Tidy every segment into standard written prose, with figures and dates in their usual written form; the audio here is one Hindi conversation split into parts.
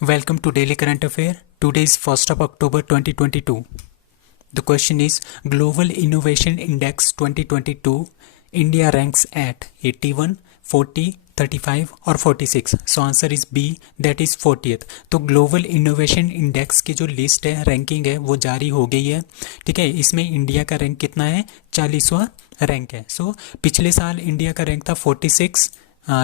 Welcome to Daily Current Affair. Today is 1st of October 2022. The question is Global Innovation Index 2022. India ranks at 81, 40, 35 और 46. So answer is B, that is 40th. तो ग्लोबल इनोवेशन इंडेक्स की जो लिस्ट है, रैंकिंग है, वो जारी हो गई है. ठीक है, इसमें इंडिया का रैंक कितना है? 40वां रैंक है. सो पिछले साल इंडिया का रैंक था 46.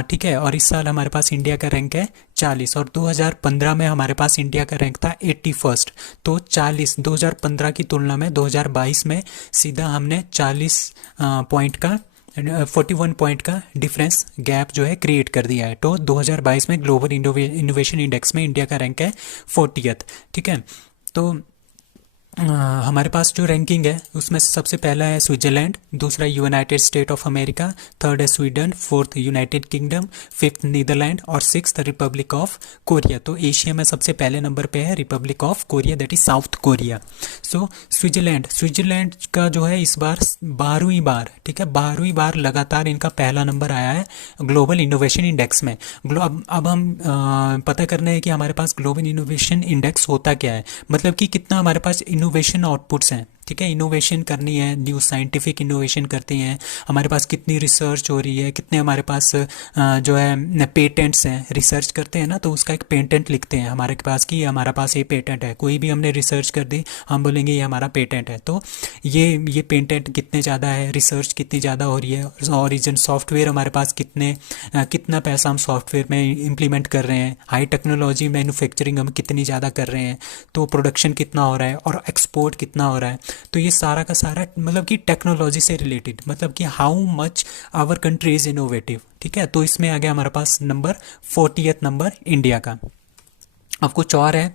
ठीक है, और इस साल हमारे पास इंडिया का रैंक है 40 और 2015 में हमारे पास इंडिया का रैंक था 81st. तो 40 2015 की तुलना में 2022 में सीधा हमने 40 पॉइंट का 41 पॉइंट का डिफरेंस गैप जो है क्रिएट कर दिया है. तो 2022 में ग्लोबल इनोवेशन इंडेक्स में इंडिया का रैंक है 40th. ठीक है, तो हमारे पास जो रैंकिंग है उसमें सबसे पहला है स्विट्जरलैंड, दूसरा United State of America, third है Sweden, fourth United Kingdom, fifth Netherland और सिक्स्थ रिपब्लिक ऑफ कोरिया. तो एशिया में सबसे पहले नंबर पे है Republic of Korea, that is South Korea. So Switzerland का जो है इस बार 12वीं बार, ठीक है, 12वीं बार लगातार इनका पहला नंबर आया है ग्लोबल इनोवेशन इंडेक्स में. अब हम पता करना है कि हमारे पास ग्लोबल इनोवेशन इंडेक्स होता क्या है, मतलब कि कितना हमारे पास इनोवेशन आउटपुट्स हैं. ठीक है, इनोवेशन करनी है, न्यू साइंटिफिक इनोवेशन करते हैं, हमारे पास कितनी रिसर्च हो रही है, कितने हमारे पास जो है पेटेंट्स हैं. रिसर्च करते हैं ना, तो उसका एक पेटेंट लिखते हैं हमारे पास कि हमारा पास ये पेटेंट है. कोई भी हमने रिसर्च कर दी, हम बोलेंगे ये हमारा पेटेंट है. तो ये पेटेंट कितने ज़्यादा है, रिसर्च कितनी ज़्यादा हो रही है, ओरिजिन सॉफ्टवेयर हमारे पास कितना पैसा हम सॉफ्टवेयर में इम्प्लीमेंट कर रहे हैं, हाई टेक्नोलॉजी मैन्युफैक्चरिंग हम कितनी ज़्यादा कर रहे हैं, तो प्रोडक्शन कितना हो रहा है और एक्सपोर्ट कितना हो रहा है. तो ये सारा का सारा मतलब कि टेक्नोलॉजी से रिलेटेड, मतलब कि how much our country is innovative. ठीक है, तो इसमें आ गया हमारे पास नंबर 40th नंबर इंडिया का. अब कुछ और है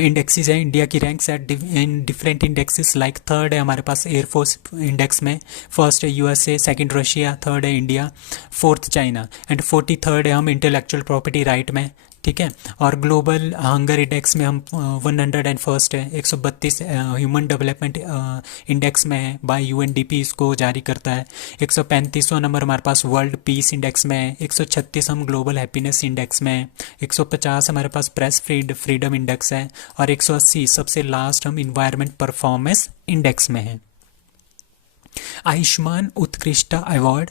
इंडेक्सेस है इंडिया की ranks at in different indexes. Like third है हमारे पास एयरफोर्स इंडेक्स में, फर्स्ट है यूएसए, सेकंड रशिया, थर्ड है India, fourth China and 43rd है हम इंटेलेक्चुअल प्रॉपर्टी राइट में. ठीक है, और ग्लोबल हंगर इंडेक्स में हम 101st है, 132 ह्यूमन डेवलपमेंट इंडेक्स में है, बाय यूएनडीपी इसको जारी करता है. 135वां नंबर हमारे पास वर्ल्ड पीस इंडेक्स में है, 136 हम ग्लोबल हैप्पीनेस इंडेक्स में है, 150 हमारे पास प्रेस फ्रीडम इंडेक्स है और 180 सबसे लास्ट हम इन्वायरमेंट परफॉर्मेंस इंडेक्स में है. Ayushman Utkrishta award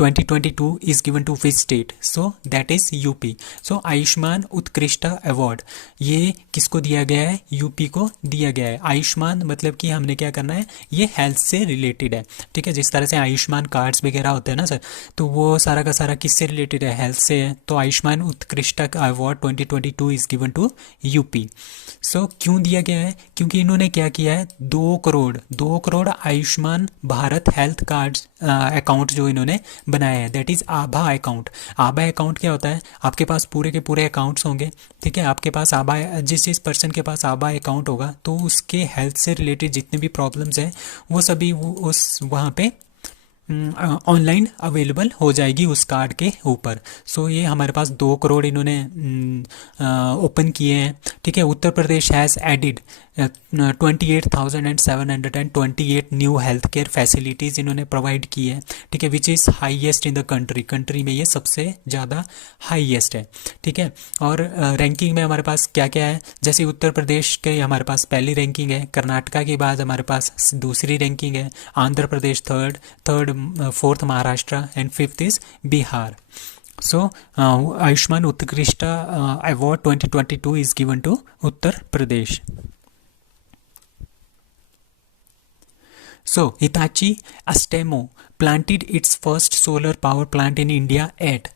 2022 is given to which state? So that is UP. So Ayushman Utkrishta award ये किसको दिया गया है? यूपी को दिया गया है. आयुष्मान मतलब कि हमने क्या करना है, ये हेल्थ से रिलेटेड है. ठीक है, जिस तरह से आयुष्मान कार्ड्स वगैरह होते हैं ना सर, तो वो सारा का सारा किससे रिलेटेड है? हेल्थ से है. तो Ayushman Utkrishta award 2022 is given to UP. So क्यों दिया गया है? क्योंकि इन्होंने क्या किया है, 2 crore Ayushman Bharat health card account जो इन्होंने बनाया है, that is Abha account. Abha account क्या होता है? आपके पास पूरे के पूरे अकाउंट्स होंगे. ठीक है, आपके पास आभा, जिस पर्सन के पास आभा अकाउंट होगा तो उसके हेल्थ से रिलेटेड जितने भी प्रॉब्लम्स हैं वो सभी उस वहाँ पे ऑनलाइन अवेलेबल हो जाएगी उस कार्ड के ऊपर. सो ये हमारे पास 2 करोड़ इन्होंने ओपन किए हैं. ठीक है, Uttar Pradesh has added 28,728 new health care facilities इन्होंने प्रोवाइड की है. ठीक है, which is highest in the country में ये सबसे ज़्यादा हाईएस्ट है. ठीक है, और रैंकिंग में हमारे पास क्या क्या है, जैसे उत्तर प्रदेश के हमारे पास पहली रैंकिंग है, कर्नाटका के बाद हमारे पास दूसरी रैंकिंग है, Andhra Pradesh third, fourth Maharashtra and fifth is Bihar. So Ayushman Utkrishta award 2022 is given to Uttar Pradesh. So, Hitachi Astemo planted its first solar power plant in India at.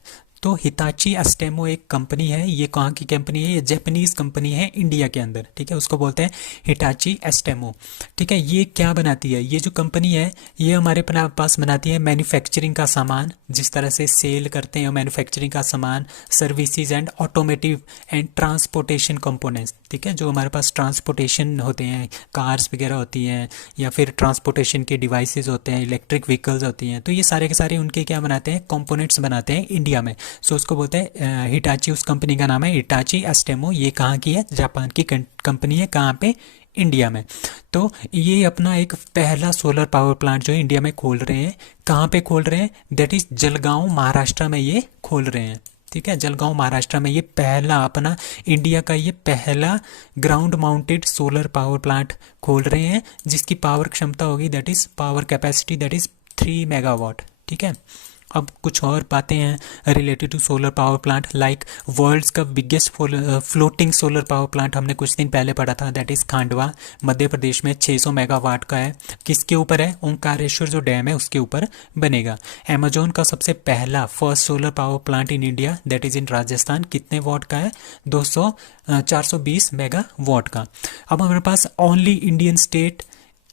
तो हिताची अस्टेमो एक कंपनी है, ये कहाँ की कंपनी है? ये जापानीज़ कंपनी है इंडिया के अंदर. ठीक है, उसको बोलते हैं हिताची अस्टेमो. ठीक है, ये क्या बनाती है? ये जो कंपनी है ये हमारे पास बनाती है मैन्युफैक्चरिंग का सामान, जिस तरह से सेल करते हैं मैन्युफैक्चरिंग का सामान, services and automotive and transportation components. ठीक है, जो हमारे पास ट्रांसपोर्टेशन होते हैं, कार्स वगैरह होती हैं या फिर ट्रांसपोर्टेशन के डिवाइसेस होते हैं, इलेक्ट्रिक व्हीकल्स होती हैं, तो ये सारे के सारे उनके क्या बनाते हैं, कंपोनेंट्स बनाते हैं इंडिया में. सो उसको बोलते हैं हिटाची, उस कंपनी का नाम है हिटाची अस्टेमो. ये कहाँ की है? जापान की कंपनी है. कहाँ पे? इंडिया में. तो ये अपना एक पहला सोलर पावर प्लांट जो है इंडिया में खोल रहे हैं. कहाँ पे खोल रहे हैं? दैट इज जलगांव महाराष्ट्र में ये खोल रहे हैं. ठीक है, जलगांव महाराष्ट्र में ये पहला अपना इंडिया का ये पहला ground mounted solar power plant खोल रहे हैं, जिसकी पावर क्षमता होगी that is power capacity that is 3 megawatt. ठीक है, अब कुछ और बातें हैं related to solar power plant, like world's का biggest floating solar power plant हमने कुछ दिन पहले पढ़ा था, दैट इज़ खांडवा मध्य प्रदेश में 600 मेगावाट का है। किसके ऊपर है? ओंकारेश्वर जो डैम है उसके ऊपर बनेगा। अमेजोन का सबसे पहला first solar power plant in India that is in Rajasthan, कितने वॉट का है? 420 मेगावाट का। अब हमारे पास only Indian state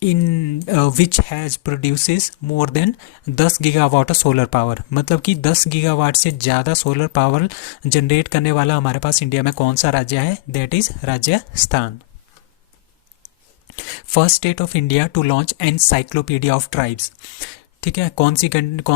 in which has produces more than 10 gigawatt of solar power, मतलब कि 10 गीगावाट से ज़्यादा सोलर पावर जनरेट करने वाला हमारे पास इंडिया में कौन सा राज्य है? That is Rajasthan. First state of India to launch encyclopedia of tribes. ठीक है, कौन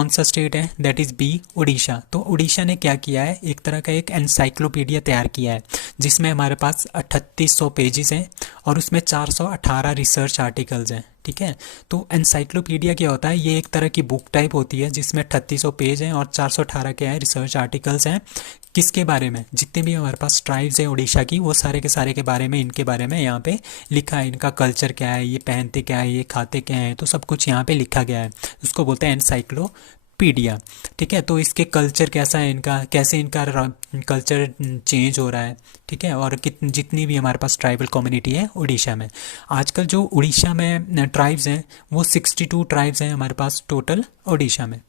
सा स्टेट है? That is B, Orissa. तो उड़ीसा ने क्या किया है? एक तरह का एक एनसाइक्लोपीडिया तैयार किया है जिसमें हमारे पास 3800 पेजेस हैं और उसमें 418 रिसर्च आर्टिकल्स हैं। ठीक है, तो एनसाइक्लोपीडिया क्या होता है? ये एक तरह की बुक टाइप होती है जिसमें 3800 पेज हैं और 418 क्या है? रिसर्च आर्टिकल्स हैं। किसके बारे में? जितने भी हमारे पास ट्राइब्स हैं उड़ीसा की, वो सारे के सारे के बारे में, इनके बारे में यहाँ पे लिखा है। इनका कल्चर क्या है, ये पहनते क्या है, ये खाते क्या है, तो सब कुछ यहाँ पे लिखा गया है। उसको बोलते हैं एनसाइक्लोपीडिया। ठीक है, तो इसके कल्चर कैसा है, इनका कैसे इनका कल्चर चेंज हो रहा है। ठीक है, और जितनी भी हमारे पास ट्राइबल कम्युनिटी है उड़ीसा में, आजकल जो उड़ीसा में ट्राइब्स हैं वो 62 ट्राइब्स हैं हमारे पास टोटल उड़ीसा में।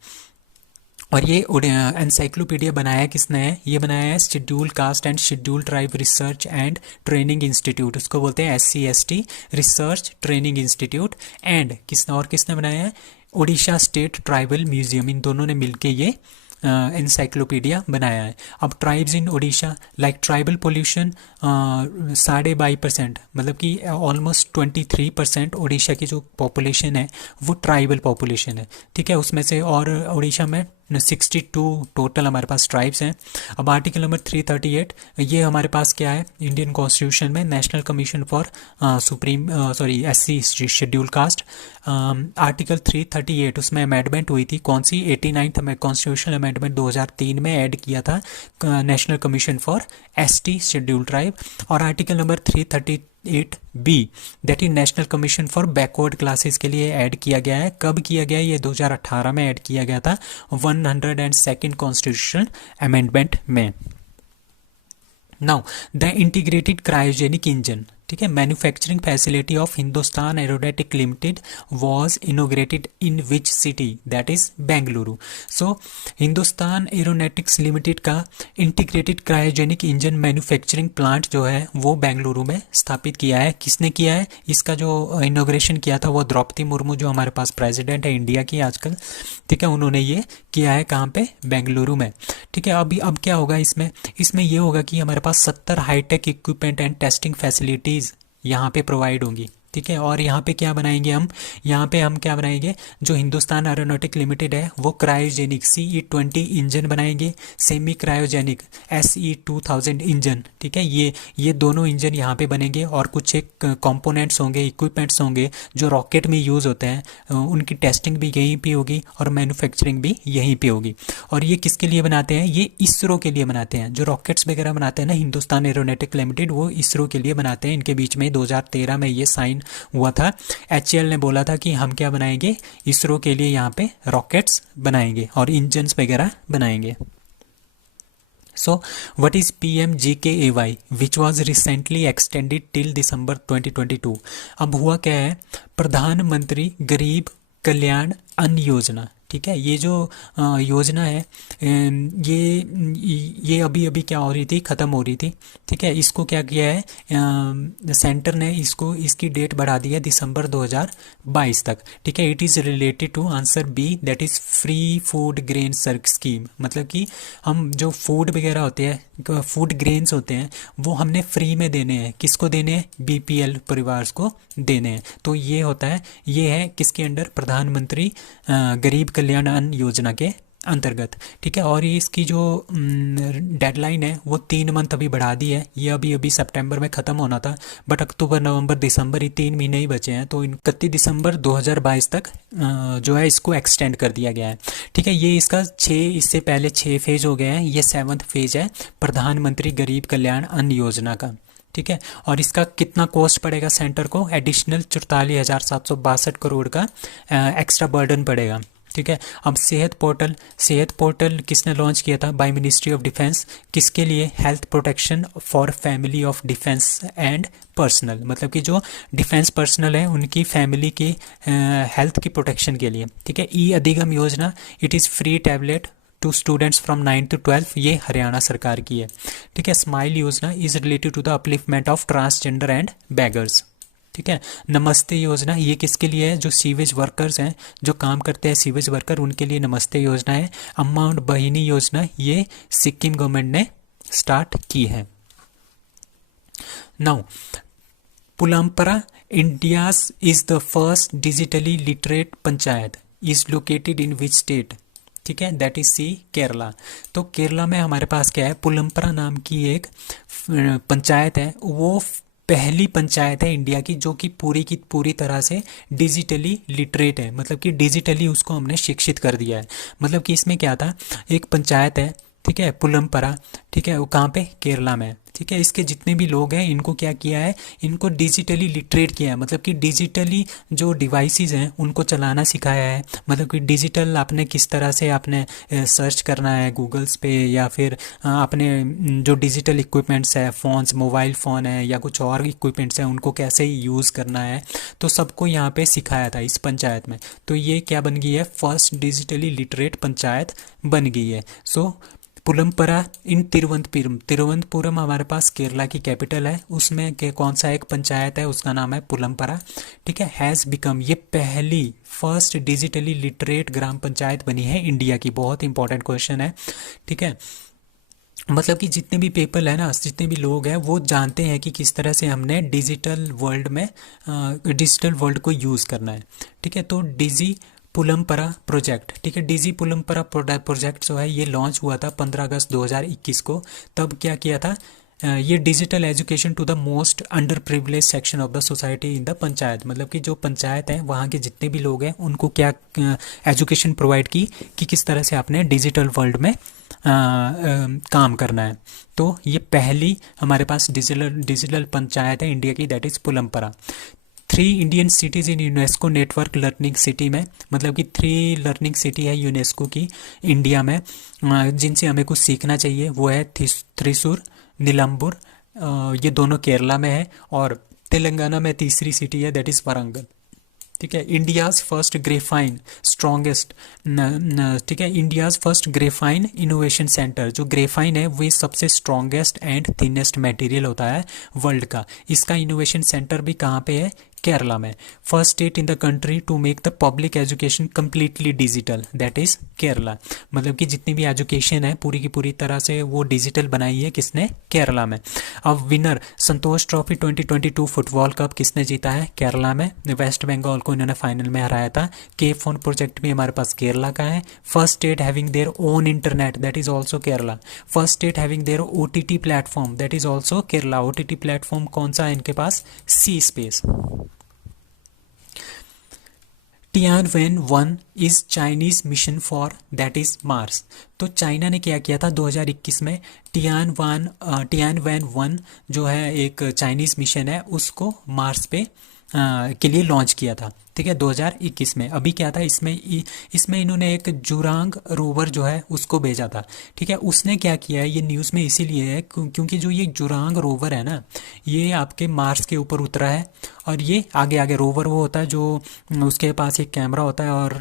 और ये एनसाइक्लोपीडिया बनाया किसने है? ये बनाया है schedule caste and schedule tribe research and training institute, उसको बोलते हैं SCST research training institute. And किसने बनाया है? उड़ीसा स्टेट ट्राइबल म्यूजियम, इन दोनों ने मिलके ये एनसाइक्लोपीडिया बनाया है। अब tribes in Orissa, like tribal pollution 22.5%, मतलब कि ऑलमोस्ट 23% उड़ीसा की जो पॉपुलेशन है वो ट्राइबल पॉपुलेशन है। ठीक है, उसमें से और उड़ीसा में 62 टोटल हमारे पास ट्राइब्स हैं। अब आर्टिकल नंबर 338, ये हमारे पास क्या है इंडियन कॉन्स्टिट्यूशन में? National commission for SC schedule caste, article 338 उसमें अमेंडमेंट हुई थी। कौन सी? 89th में कॉन्स्टिट्यूशनल अमेंडमेंट 2003 में ऐड किया था national commission for ST schedule tribe. और article number 338B that is national commission for backward classes के लिए ऐड किया गया है। कब किया गया है? ये 2018 में ऐड किया गया था 102nd कॉन्स्टिट्यूशनल अमेंडमेंट में। Now the integrated cryogenic engine, ठीक है, manufacturing facility of Hindustan aeronautic limited was inaugurated in which city? That is Bengaluru. So Hindustan aeronautics limited का integrated cryogenic engine manufacturing plant जो है वो बेंगलुरु में स्थापित किया है। किसने किया है? इसका जो इनोग्रेशन किया था वो द्रौपदी मुर्मू, जो हमारे पास प्रेसिडेंट है इंडिया की आजकल। ठीक है, उन्होंने ये किया है कहाँ पे? बेंगलुरु में। ठीक है, अब क्या होगा इसमें ये होगा कि हमारे पास 70 hi-tech equipment and testing facilities यहाँ पे प्रोवाइड होंगी। ठीक है, और यहाँ पे क्या बनाएंगे हम? यहाँ पे हम क्या बनाएंगे? जो हिंदुस्तान एरोनॉटिक लिमिटेड है वो क्रायोजेनिक CE-20 इंजन बनाएंगे, सेमी क्रायोजेनिक SE-2000 इंजन। ठीक है, ये दोनों इंजन यहाँ पे बनेंगे और कुछ एक कंपोनेंट्स होंगे, इक्विपमेंट्स होंगे जो रॉकेट में यूज़ होते हैं, उनकी टेस्टिंग भी यहीं पे होगी और मैन्युफैक्चरिंग भी यहीं पे होगी। और ये किसके लिए बनाते हैं? ये इसरो के लिए बनाते हैं। जो रॉकेट्स वगैरह बनाते हैं ना हिंदुस्तान एरोनॉटिक लिमिटेड, वो इसरो के लिए बनाते हैं। इनके बीच में 2013 में ये साइन हुआ था। HAL ने बोला था कि हम क्या बनाएंगे? इसरो के लिए यहाँ पे रॉकेट्स बनाएंगे और इंजन्स वगैरह बनाएंगे। So, what is PMGKAY which was recently extended till December 2022? अब हुआ क्या है? प्रधानमंत्री गरीब कल्याण अन्न योजना। ठीक है, ये जो योजना है ये अभी क्या हो रही थी? ख़त्म हो रही थी। ठीक है, इसको क्या किया है सेंटर ने? इसकी डेट बढ़ा दी है दिसंबर 2022 तक। ठीक है, it is related to answer B that is free food grain scheme, मतलब कि हम जो फूड वगैरह होते हैं, फूड ग्रेन्स होते हैं, वो हमने फ्री में देने हैं। किसको देने हैं? BPL परिवार को देने हैं। तो ये होता है, ये है किसके अंडर? प्रधानमंत्री गरीब कल्याण अन्न योजना के अंतर्गत, ठीक है। और ये इसकी जो डेडलाइन है वो 3 मंथ अभी बढ़ा दी है। ये अभी अभी सितंबर में ख़त्म होना था, बट अक्टूबर नवंबर दिसंबर ये 3 महीने ही बचे हैं, तो 31 दिसंबर 2022 तक जो है इसको एक्सटेंड कर दिया गया है, ठीक है। ये इसका इससे पहले 6 फेज हो गए हैं, ये 7वां फेज है प्रधानमंत्री गरीब कल्याण अन्न योजना का, ठीक है। और इसका कितना कॉस्ट पड़ेगा सेंटर को, एडिशनल 44,762 करोड़ का एक्स्ट्रा बर्डन पड़ेगा, ठीक है। अब सेहत पोर्टल किसने लॉन्च किया था, बाय मिनिस्ट्री ऑफ डिफेंस, किसके लिए, health protection for family of defence and personal, मतलब कि जो डिफेंस पर्सनल है उनकी फैमिली की हेल्थ की प्रोटेक्शन के लिए, ठीक है। ई अधिगम योजना, it is free tablet to students from 9 to 12, ये हरियाणा सरकार की है, ठीक है। स्माइल योजना is related to the upliftment of transgender and beggars, ठीक है। नमस्ते योजना ये किसके लिए है, जो सीवेज वर्कर्स हैं, जो काम करते हैं सीवेज वर्कर, उनके लिए नमस्ते योजना है। अम्मा और बहिनी योजना ये सिक्किम गवर्नमेंट ने स्टार्ट की है। Now Pullampara India's is the first digitally literate panchayat, is located in which state, ठीक है, दैट इज सी केरला। तो केरला में हमारे पास क्या है, पुलमपरा नाम की एक पंचायत है, वो पहली पंचायत है इंडिया की जो कि पूरी तरह से डिजिटली लिटरेट है, मतलब कि डिजिटली उसको हमने शिक्षित कर दिया है। मतलब कि इसमें क्या था, एक पंचायत है, ठीक है, पुलमपरा, ठीक है, वो कहाँ पे, केरला में, ठीक है। इसके जितने भी लोग हैं इनको क्या किया है, इनको डिजिटली लिटरेट किया है, मतलब कि डिजिटली जो डिवाइसेस हैं उनको चलाना सिखाया है। मतलब कि डिजिटल आपने किस तरह से आपने सर्च करना है गूगल्स पे, या फिर आपने जो डिजिटल इक्विपमेंट्स है, फ़ोन्स, मोबाइल फ़ोन है या कुछ और इक्विपमेंट्स हैं, उनको कैसे यूज़ करना है, तो सबको यहाँ पे सिखाया था इस पंचायत में। तो ये क्या बन गई है, फर्स्ट डिजिटली लिटरेट पंचायत बन गई है। सो पुलमपरा इन तिरुवनंतपुरम हमारे पास केरला की कैपिटल है, उसमें के कौन सा एक पंचायत है, उसका नाम है पुलमपरा, ठीक है। हैज़ बिकम, ये पहली फर्स्ट डिजिटली लिटरेट ग्राम पंचायत बनी है इंडिया की। बहुत इंपॉर्टेंट क्वेश्चन है, ठीक है। मतलब कि जितने भी पीपल है ना, जितने भी लोग हैं वो जानते हैं कि किस तरह से हमने डिजिटल वर्ल्ड को यूज़ करना है, ठीक है। तो डिजी पुलमपरा प्रोजेक्ट, ठीक है, डीजी पुलमपरा प्रोजेक्ट जो है ये लॉन्च हुआ था 15 अगस्त 2021 को। तब क्या किया था, ये digital education to the most under privilege section of the society in the panchayat, मतलब कि जो पंचायत है वहाँ के जितने भी लोग हैं उनको क्या एजुकेशन प्रोवाइड की कि किस तरह से आपने डिजिटल वर्ल्ड में काम करना है। तो ये पहली हमारे पास डिजिटल पंचायत है इंडिया की, that is Pullampara. 3 Indian cities in UNESCO network learning city में, मतलब कि 3 लर्निंग सिटी है यूनेस्को की इंडिया में, जिनसे हमें कुछ सीखना चाहिए। वो है थ्रिसूर, नीलम्बुर, ये दोनों केरला में है, और तेलंगाना में तीसरी सिटी है, दैट इज़ वारंगल, ठीक है। इंडियाज़ फर्स्ट ग्रेफाइन स्ट्रॉन्गेस्ट, ठीक है, India's first graphene innovation centre, जो ग्रेफाइन है वो सबसे स्ट्रॉन्गेस्ट एंड थिनेस्ट मटेरियल होता है वर्ल्ड का। इसका इनोवेशन सेंटर भी कहाँ पे है, केरला में। First state in the country to make the public education completely digital, that is Kerala. मतलब कि जितनी भी एजुकेशन है पूरी की पूरी तरह से वो डिजिटल बनाई है किसने, केरला में। अब विनर संतोष ट्रॉफी 2022 फुटबॉल कप किसने जीता है, केरला में। वेस्ट बंगाल को इन्होंने फाइनल में हराया था। के फोन प्रोजेक्ट भी हमारे पास केरला का है। First state having their own internet, that is also Kerala. First state having their OTT platform, that is also Kerala. OTT platform कौन सा है इनके पास, see space. Tianwen-1 is Chinese mission for that is Mars. तो चाइना ने क्या किया था 2021 में, Tianwen-1 जो है एक चाइनीज मिशन है, उसको मार्स पे के लिए लॉन्च किया था, ठीक है, 2021 में। अभी क्या था इसमें इन्होंने एक जुरांग रोवर जो है उसको भेजा था, ठीक है। उसने क्या किया है, ये न्यूज़ में इसीलिए है क्योंकि जो ये जुरांग रोवर है ना, ये आपके मार्स के ऊपर उतरा है, और ये आगे रोवर वो होता है जो उसके पास एक कैमरा होता है और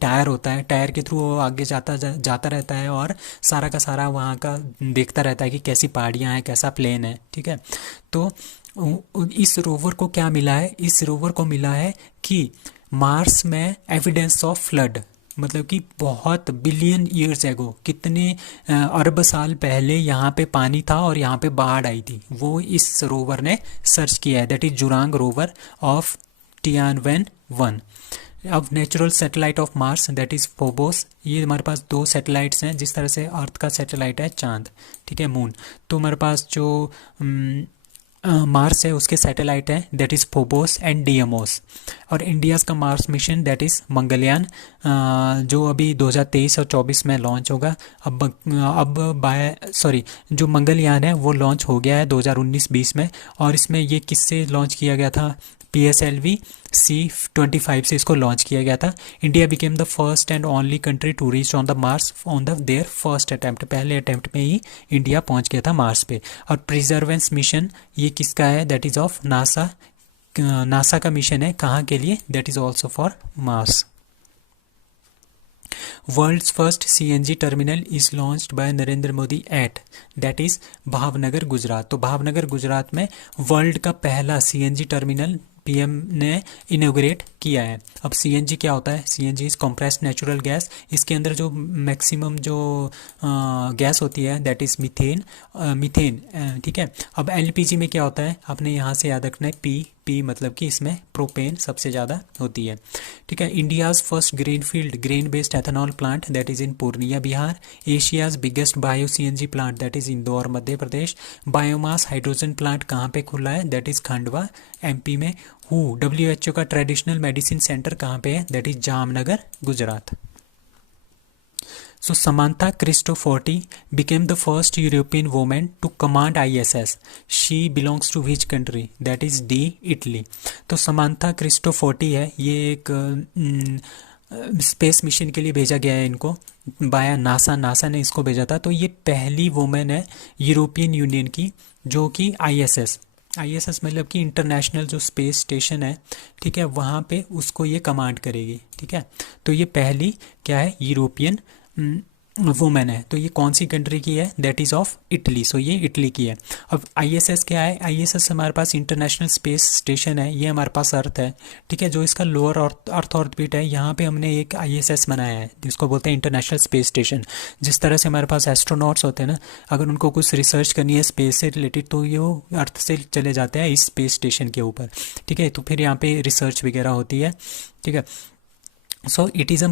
टायर होता है, टायर के थ्रू वो आगे जाता रहता है और सारा का सारा वहाँ का देखता रहता है कि कैसी पहाड़ियाँ हैं, कैसा प्लेन है, ठीक है। तो इस रोवर को क्या मिला है, इस रोवर को मिला है कि मार्स में एविडेंस ऑफ फ्लड, मतलब कि बहुत बिलियन ईयर्स एगो, कितने अरब साल पहले यहाँ पे पानी था और यहाँ पे बाढ़ आई थी, वो इस रोवर ने सर्च किया है, that is Zhurong rover of Tianwen-1। अब natural satellite of Mars that is Phobos, ये हमारे पास दो सैटेलाइट्स हैं, जिस तरह से अर्थ का सैटेलाइट है चांद, ठीक है, मून। तो हमारे पास जो मार्स है उसके सैटेलाइट हैं दैट इज़ फोबोस एंड डीएमओस। और इंडियाज़ का Mars mission that is Mangalyaan, जो अभी 2023 और 24 में लॉन्च होगा। अब जो मंगलयान है वो लॉन्च हो गया है 2019-20 में, और इसमें ये किससे लॉन्च किया गया था, PSLV C-25 से इसको लॉन्च किया गया था। India became the first and only country to reach on the Mars on the their first attempt, पहले अटैम्प्ट में ही इंडिया पहुंच गया था मार्स पे। और प्रिजर्वेंस मिशन ये किसका है, that is of NASA, NASA का मिशन है, कहाँ के लिए, that is also for Mars. World's first CNG terminal is launched by Narendra Modi at, that is Bhavnagar Gujarat. तो भावनगर गुजरात में वर्ल्ड का पहला CNG टर्मिनल PM ने इनोग्रेट किया है। अब CNG क्या होता है, CNG is compressed natural gas, इसके अंदर जो मैक्सिमम जो गैस होती है दैट इज़ मीथेन, ठीक है। अब LPG में क्या होता है, आपने यहाँ से याद रखना है P मतलब कि इसमें प्रोपेन सबसे ज़्यादा होती है, ठीक है। India's first greenfield grain based ethanol plant that is in Purnia Bihar. Asia's biggest bio CNG plant that is Indore Madhya Pradesh. Biomass hydrogen plant कहाँ पे खुला है, दैट इज़ खंडवा MP में। WHO का ट्रेडिशनल मेडिसिन सेंटर कहाँ पे है, that is Jamnagar Gujarat. So Samantha Cristoforetti became the first European woman to command ISS. She belongs to which country? That is D, Italy. तो समांथा क्रिस्टोफोर्टी है, ये एक स्पेस मिशन के लिए भेजा गया है इनको बाया नासा ने इसको भेजा था। तो ये पहली वुमेन है यूरोपियन यूनियन की जो कि ISS मतलब कि इंटरनेशनल जो स्पेस स्टेशन है, ठीक है, वहाँ पे उसको ये कमांड करेगी, ठीक है। तो ये पहली क्या है, यूरोपियन वुमेन है। तो ये कौन सी कंट्री की है, दैट इज़ ऑफ इटली। सो ये इटली की है। अब ISS क्या है, ISS हमारे पास इंटरनेशनल स्पेस स्टेशन है, ये हमारे पास अर्थ है, ठीक है। जो इसका लोअर अर्थ ऑर्बिट है, यहाँ पे हमने एक ISS बनाया है जिसको बोलते हैं इंटरनेशनल स्पेस स्टेशन। जिस तरह से हमारे पास एस्ट्रोनॉट्स होते हैं ना, अगर उनको कुछ रिसर्च करनी है स्पेस से रिलेटेड तो ये वो अर्थ से चले जाते हैं इस स्पेस स्टेशन के ऊपर, ठीक है। तो फिर यहाँ पे रिसर्च वगैरह होती है, ठीक है। So it is a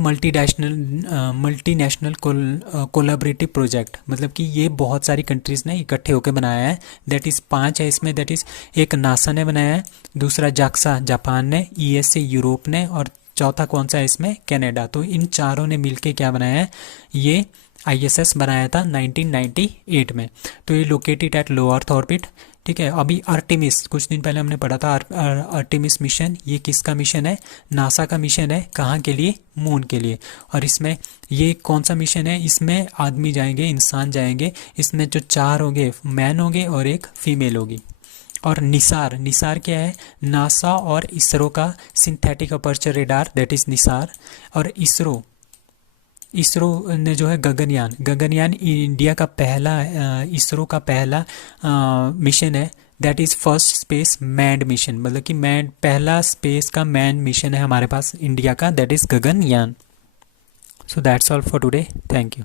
multinational collaborative project, मतलब कि ये बहुत सारी कंट्रीज़ ने इकट्ठे होकर बनाया है। दैट इज़ 5 है इसमें, दैट इज़ एक नासा ने बनाया है, दूसरा जाक्सा जापान ने, ESA यूरोप ने, और चौथा कौन सा है इसमें, कनाडा। तो इन चारों ने मिलके क्या बनाया है, ये ISS बनाया था 1998 में। तो ये located at low earth orbit, ठीक है। अभी आर्टेमिस कुछ दिन पहले हमने पढ़ा था, आर्टेमिस मिशन, ये किसका मिशन है, नासा का मिशन है, कहाँ के लिए, मून के लिए। और इसमें ये कौन सा मिशन है, इसमें आदमी जाएंगे, इंसान जाएंगे, इसमें जो 4 होंगे मैन होंगे और एक फीमेल होगी। और निसार क्या है, नासा और इसरो का synthetic aperture radar that is Nisar. और इसरो ने जो है गगनयान इंडिया का पहला इसरो का पहला मिशन है, that is first space manned mission, मतलब कि पहला स्पेस का मैन मिशन है हमारे पास इंडिया का, that is Gaganyaan. So that's all for today, thank you.